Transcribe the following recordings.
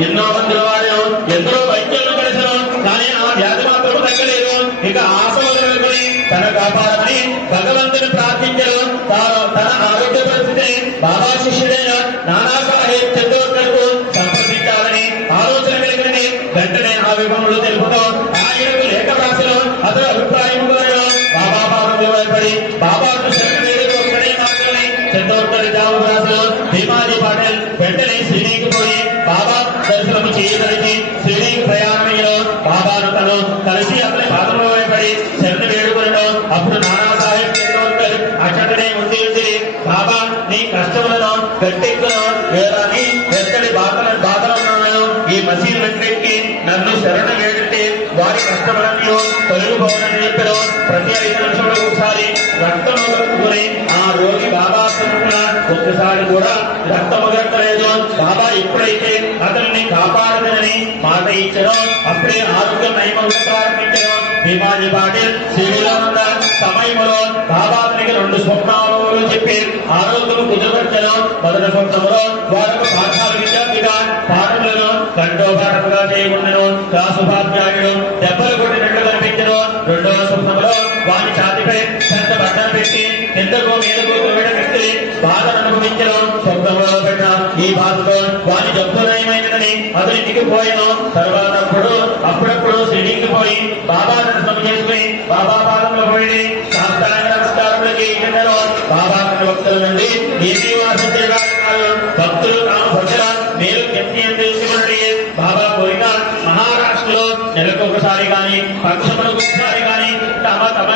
ఎన్నో మందుల వారు ఎందరో వైద్యులను కలిసిన కానీ ఆ వ్యాధి మాత్రం తగ్గలేదు ఇక ఆశ వదులుకొని తన కాపాడమని భగవంతుని బాబా శిష్యుడైన నానా సాహెబ్ చంద్రోకర్కు సంప్రదించాలని ఆలోచన కలిగినది వెంటనే ఆ విభవంలో తెలుపుతూ ఆయనకు లేఖ రాసిన అతని అభిప్రాయం కోరిన బాబా పాదంలో భయపడి బాబా శరణ వేడుక ఒక్కడే భీమాజీ పాటిల్ వెంటనే శ్రీనీకి పోయి బాబా దర్శనం చేయడానికి శ్రీనీకి ప్రయాణమయ్యో బాబాను తను కలిసి అతని పాదంలో భయపడి శరణ వేడుకొనడం అప్పుడు నానా సాహెబ్ చంద్రోకర్ అక్కడనే ఉండి ఉండి బాబా నీ కష్టములను గట్టెక్కును ఎత్తడి బాధల బాధలను ఈ మసీదు వెంటెక్కి నన్ను శరణ వేడితే వారి కష్టములను తొలగిపోవాలని చెప్పారు ప్రతి ఐదు నిమిషంలో ఒకసారి రక్తము కలుపుకొని ఆ రోగి బాబా ఒక్కసారి కూడా రక్తము కట్టలేదు బాబా ఎప్పుడైతే అతన్ని కాపాడదని మాట ఇచ్చారో. అప్పుడే ఆరోగ్యం నయమంగా ప్రారంభించారు భీమాజీ పాటిల్ శిబిరానంద సమయంలో బాబా అతనికి రెండు స్వప్నాలు చెప్పి ఆరోగ్యం రోజు సందర్భంలో వారు పాఠాలు విద్యార్థిగా పాఠములను కంఠోపాఠముగా చేయకుండాను దాసుభాగ్యాయుడు దెబ్బలు కొట్టినట్లు కనిపించను. రెండవ స్వప్నములో వాని ఛాతిపై పెద్ద బట్టలు పెట్టి కిందకు మీదకు తొమ్మిది పెట్టి బాధను అనుభవించను. స్వప్నములో పెట్టిన ఈ బాధతో వాని జబ్బు నయమైనదని అతని పోయాను. తర్వాత అప్పుడు అప్పుడప్పుడు సిటీకి పోయి బాబా దర్శనం చేసుకుని బాబా బాబా కోరిక మహారాష్ట్రలో నెలకు ఒకసారి కానీ పక్షములకు ఒకసారి కానీ తమ తమ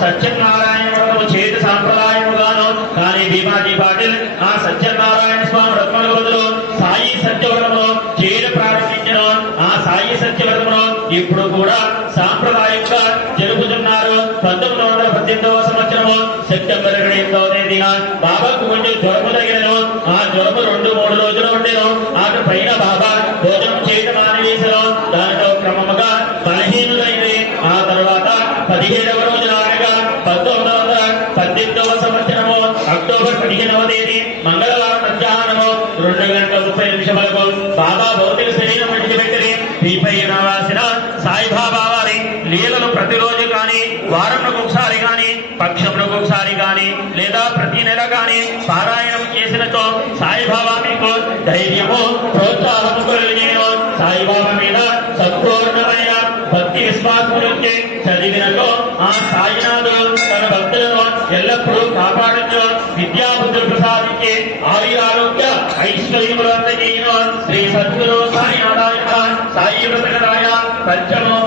సత్యనారాయణ చేతి సాంప్రదాయముగాను కానీ భీమాజీ పాటిల్ ఆ సత్యనారాయణ స్వామి వ్రతముల బదులు సాయి సత్యవ్రతము చేయడం ప్రారంభించను ఆ సాయి సత్యవ్రతమును ఇప్పుడు కూడా సాంప్రదాయంగా జరుపుతున్నారు. పంతొమ్మిది వందల పద్దెనిమిదవ సంవత్సరము సెప్టెంబర్ ఇరవై ఎనిమిదవ తేదీన బాబాకు ఉండే జ్వరము తగినను ఆ జ్వరము రెండు మూడు రోజులు ఉండేను. ఆ పైన బాబా భోజనం చేయడం మానేశారు. దానితో క్రమముగా బలహీనులైంది. ఆ తర్వాత పదిహేడవ రోజున అనగా పంతొమ్మిది వందల పద్దెనిమిదవ సంవత్సరము అక్టోబర్ పదిహేనవ తేదీ మంగళవారం మధ్యాహ్నము రెండు గంటల ముప్పై నిమిషములకు బాబా భౌతిక శరీరం విడిచిపెట్టి దీపై రాసిన సాయిబాబా ప్రతిరోజు కానీ వారంలో ఒకసారి కానీ పక్షంలో ఒకసారి కానీ లేదా ప్రతి నెల కానీ పారాయణం చేసినతో సాయిబాబా మీకు ధైర్యము ప్రోత్సాహము కలిగిన సాయిబాబా మీద సంపూర్ణమైన భక్తి విశ్వాసములకి చదివినతో ఆ సాయినాథు తన భక్తులను ఎల్లప్పుడూ కాపాడుతూ విద్యాబుద్ధులు ప్రసాదించి ఆయురారోగ్య ఐశ్వర్యములు అందజేయను. శ్రీ సద్గురు సాయినాథాయ సాయి వ్రతకరాయ పంచమో